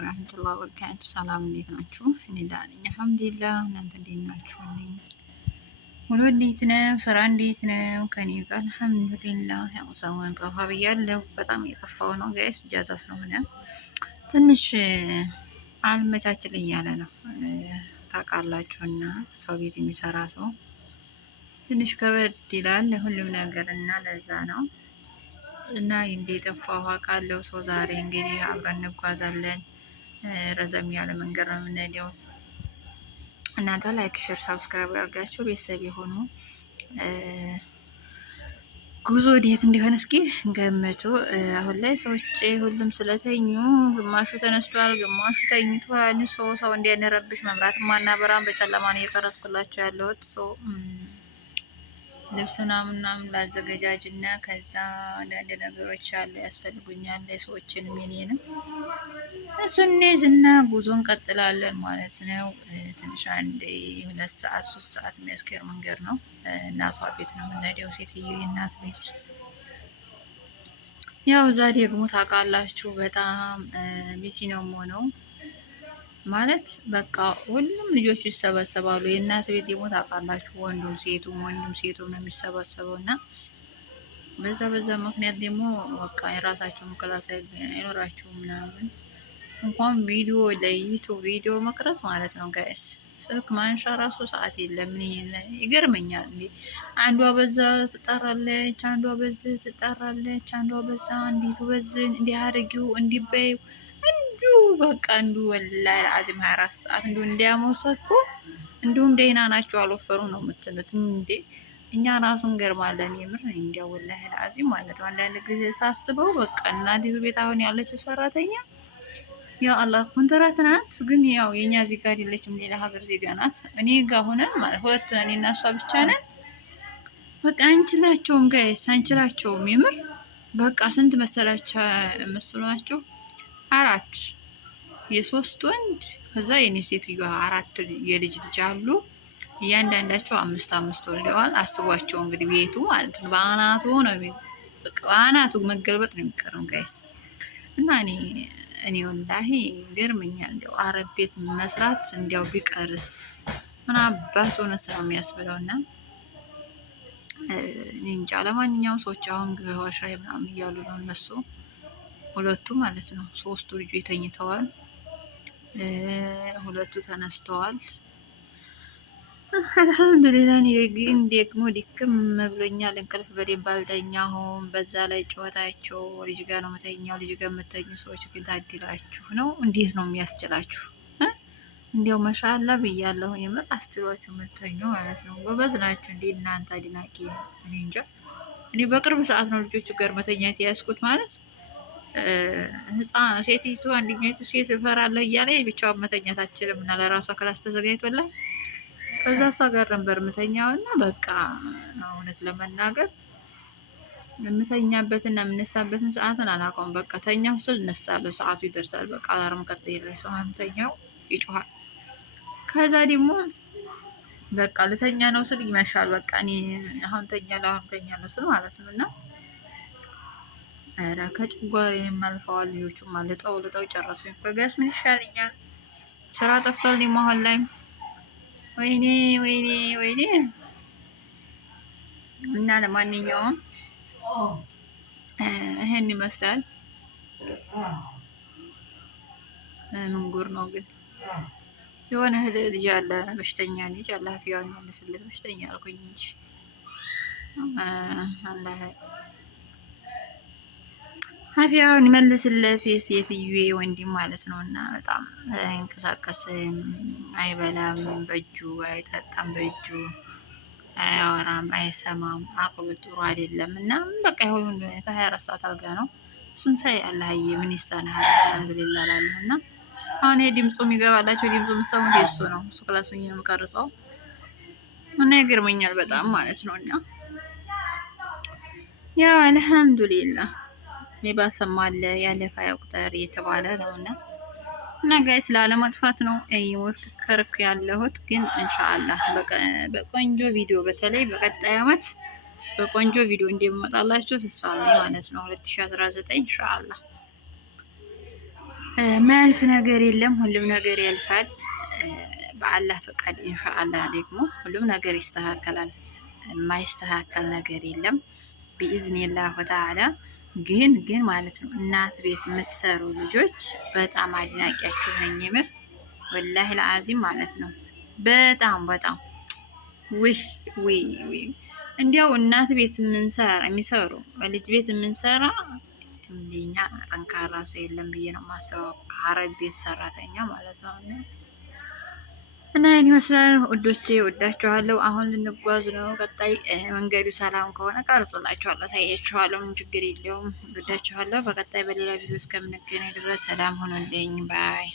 ወራህመቱላሂ ወበረካቱ። ሰላም እንዴት ናችሁ? እኔ ደህና ነኝ አልሐምዱሊላህ። እናንተ እንዴት ናችሁ? ሁሉ እንዴት ነው? ስራ እንዴት ነው? ከኔ ጋር አልሐምዱሊላህ። ያው ሰሞኑን ጠፋ ብያለሁ። በጣም የጠፋው ነው ጋይስ እጃዛ ስለሆነ ትንሽ አልመቻችል እያለ ነው ታውቃላችሁና፣ ሰው ቤት የሚሰራ ሰው ትንሽ ከበድ ይላል ሁሉም ነገር እና ለዛ ነው እና እንደ ጠፋው አውቃለሁ። ሰው ዛሬ እንግዲህ አብረን እንጓዛለን። ረዘም ያለ መንገድ ነው የምንሄደው። እናንተ ላይክ፣ ሼር፣ ሰብስክራይብ አድርጋችሁ ቤተሰብ የሆኑ ጉዞ ወዴት እንደሆነ እስኪ ገምቱ። አሁን ላይ ሰዎች ሁሉም ስለተኙ ግማሹ ተነስቷል፣ ግማሹ ተኝቷል። ሰው እንዲያነረብሽ መብራት ማናበራም በጨለማ ነው እየቀረጽኩላችሁ ያለሁት። ልብስ ምናምን ላዘገጃጅ እና ከዛ አንዳንድ ነገሮች አለ ያስፈልጉኛል፣ ሰዎችንም የኔንም እሱን እንይዝና ጉዞ እንቀጥላለን ማለት ነው። ትንሽ አንዴ 2 ሰዓት 3 ሰዓት የሚያስኬድ መንገድ ነው። እናቷ ቤት ነው የምንሄደው፣ ሴትዮ የእናት ቤት። ያው እዛ ደግሞ ታውቃላችሁ በጣም ቢሲ ነው የምሆነው ማለት በቃ ሁሉም ልጆች ይሰበሰባሉ። የእናት ቤት ደግሞ ታውቃላችሁ ወንዱም ሴቱም ነው የሚሰበሰበው እና በዛ ምክንያት ደግሞ በቃ የራሳቸውን ክላስ አይኖራችሁም ምናምን። እንኳን ቪዲዮ ለዩቱብ ቪዲዮ መቅረጽ ማለት ነው ጋይስ፣ ስልክ ማንሻ ራሱ ሰዓት የለም። ይገርመኛል እንዴ! አንዷ በዛ ትጠራለች፣ አንዷ በዚህ ትጠራለች፣ አንዷ በዛ እንዲቱ በዚህ እንዲህ አድርጊው እንዲበይው በቃ እንዱ ወላሂ አዚም 24 ሰዓት እንዱ እንዲያመሰኩ እንዲሁም ደህና ናቸው አልወፈሩ ነው የምትሉት እንዴ? እኛ ራሱ እንገርማለን። የምር እንዲያ ወላሂ አዚም ማለት ነው። አንዳንድ ጊዜ ሳስበው በቃ እናንተ ቤት አሁን ያለችው ሰራተኛ ያ አላህ ኮንትራት ናት፣ ግን ያው የኛ ዜጋ አይደለችም፣ ሌላ ሀገር ዜጋ ናት። እኔ ጋር ሆነን ማለት ሁለት ነን እና እሷ ብቻ ነን። በቃ አንችላቸውም ጋይስ አንችላቸውም። የምር በቃ ስንት መስሏቸው 4 የ3 ወንድ ከዛ የኔ ሴትዮዋ 4 የልጅ ልጅ አሉ። እያንዳንዳቸው 5 ወልደዋል። አስቧቸው እንግዲህ ቤቱ ማለት ነው በአናቱ ነው በቃ በአናቱ መገልበጥ ነው የሚቀረው ጋይስ። እና እኔ ወላሂ ገርመኛል። እንዲያው አረብ ቤት መስራት እንዲያው ቢቀርስ ምን አባቱ ነው ስራ የሚያስብለውና እኔ እንጃ። ለማንኛውም ሰዎች አሁን ገዋሻይ ምናምን እያሉ ነው እነሱ ሁለቱ ማለት ነው። 3ቱ ልጆች ተኝተዋል፣ 2ቱ ተነስተዋል። አልሐምዱሊላህ። እኔ ግን ደግሞ ድክም ብሎኛል። እንቅልፍ በደንብ አልተኛሁም። በዛ ላይ ጨዋታቸው ልጅ ጋር ነው የምተኛው። ልጅ ጋር የምተኙ ሰዎች ግን ታድላችሁ ነው። እንዴት ነው የሚያስችላችሁ? እንዲያው መሻላ ብያለሁ። የምር አስችሏችሁ የምተኙ ማለት ነው። ጎበዝ ናችሁ እንዴ እናንተ አድናቂ። እኔ እንጃ። እኔ በቅርብ ሰዓት ነው ልጆቹ ጋር መተኛት ያስኩት ማለት ሴቲቱ አንደኛይቱ ሴት እፈራለሁ እያለ ብቻዋን መተኛት አትችልም እና ለራሷ ክላስ ተዘጋጅቶላት ከዛ እሷ ጋር ነበር የምተኛው እና በቃ እውነት ለመናገር የምተኛበትና የምነሳበትን ሰዓትን አላውቀውም። በቃ ተኛው ስል እነሳለሁ፣ ሰዓቱ ይደርሳል። በቃ አላርም ቀጥሬ ሰው የምተኛው ይጮሃል። ከዛ ደግሞ በቃ ልተኛ ነው ስል ይመሻል። በቃ እኔ አሁን ተኛለሁ ስል ማለት ነው እና ኧረ ከጭጓሬ የማልፈዋል። ልጆቹም ልጠው ጨረሱኝ። በጋስ ምን ይሻለኛል? ስራ ጠፍቷል መሀል ላይ። ወይኔ እና ለማንኛውም ይሄን ይመስላል። ምን ጉር ነው ግን የሆነ ልጅ አለ በሽተኛ ልጅ አላህ አፊያውን መልስለት። በሽተኛ አልኩኝ እንጂ አላህ አፊያውን ይመልስለት። የሴትዬ ወንድም ማለት ነው እና በጣም አይንቀሳቀስም፣ አይበላም በእጁ፣ አይጠጣም በእጁ፣ አያወራም፣ አይሰማም፣ አቅሉ ጥሩ አይደለም እና በቃ ይሁን ሁኔታ 24 ሰዓት አልጋ ነው። እሱን ሳይ አላህዬ ምን ይሳናል አልሐምዱሊላህ እላለሁ እና አሁን ይሄ ድምፁ የሚገባላቸው ድምፁ የምትሰሙት የእሱ ነው። እሱ ክላሱኝ የምቀርጸው እና ይገርመኛል በጣም ማለት ነው እና ያው አልሐምዱሊላህ የባሰም አለ ያለፋ ቁጥር እየተባለ ነው እና ጋይስ ላለማጥፋት ነው እየሞከርኩ ያለሁት። ግን ኢንሻአላህ በቆንጆ ቪዲዮ በተለይ በቀጣይ አመት በቆንጆ ቪዲዮ እንደምመጣላችሁ ተስፋ አለኝ ማለት ነው። 2019 ኢንሻአላህ ማያልፍ ነገር የለም። ሁሉም ነገር ያልፋል። በአላህ ፈቃድ ኢንሻአላህ ደግሞ ሁሉም ነገር ይስተካከላል። የማይስተካከል ነገር የለም ቢኢዝኒላህ ተዓላ። ግን ማለት ነው እናት ቤት የምትሰሩ ልጆች በጣም አድናቂያችሁ ነኝ። የምር ወላሂ ለአዚም ማለት ነው። በጣም ውይ ውይ ውይ እንዲያው እናት ቤት የሚሰሩ ልጅ ቤት የምንሰራ እንደኛ ጠንካራ ሰው የለም ብዬ ነው የማስበው። ከአረብ ቤት ሰራተኛ ማለት ነው። እና ይህን ይመስላል ውዶቼ፣ ወዳችኋለሁ። አሁን ልንጓዝ ነው። ቀጣይ መንገዱ ሰላም ከሆነ ቀርጽላችኋለሁ፣ አሳያችኋለሁ። ምን ችግር የለውም። ወዳችኋለሁ። በቀጣይ በሌላ ቪዲዮ እስከምንገናኝ ድረስ ሰላም ሆኖልኝ ባይ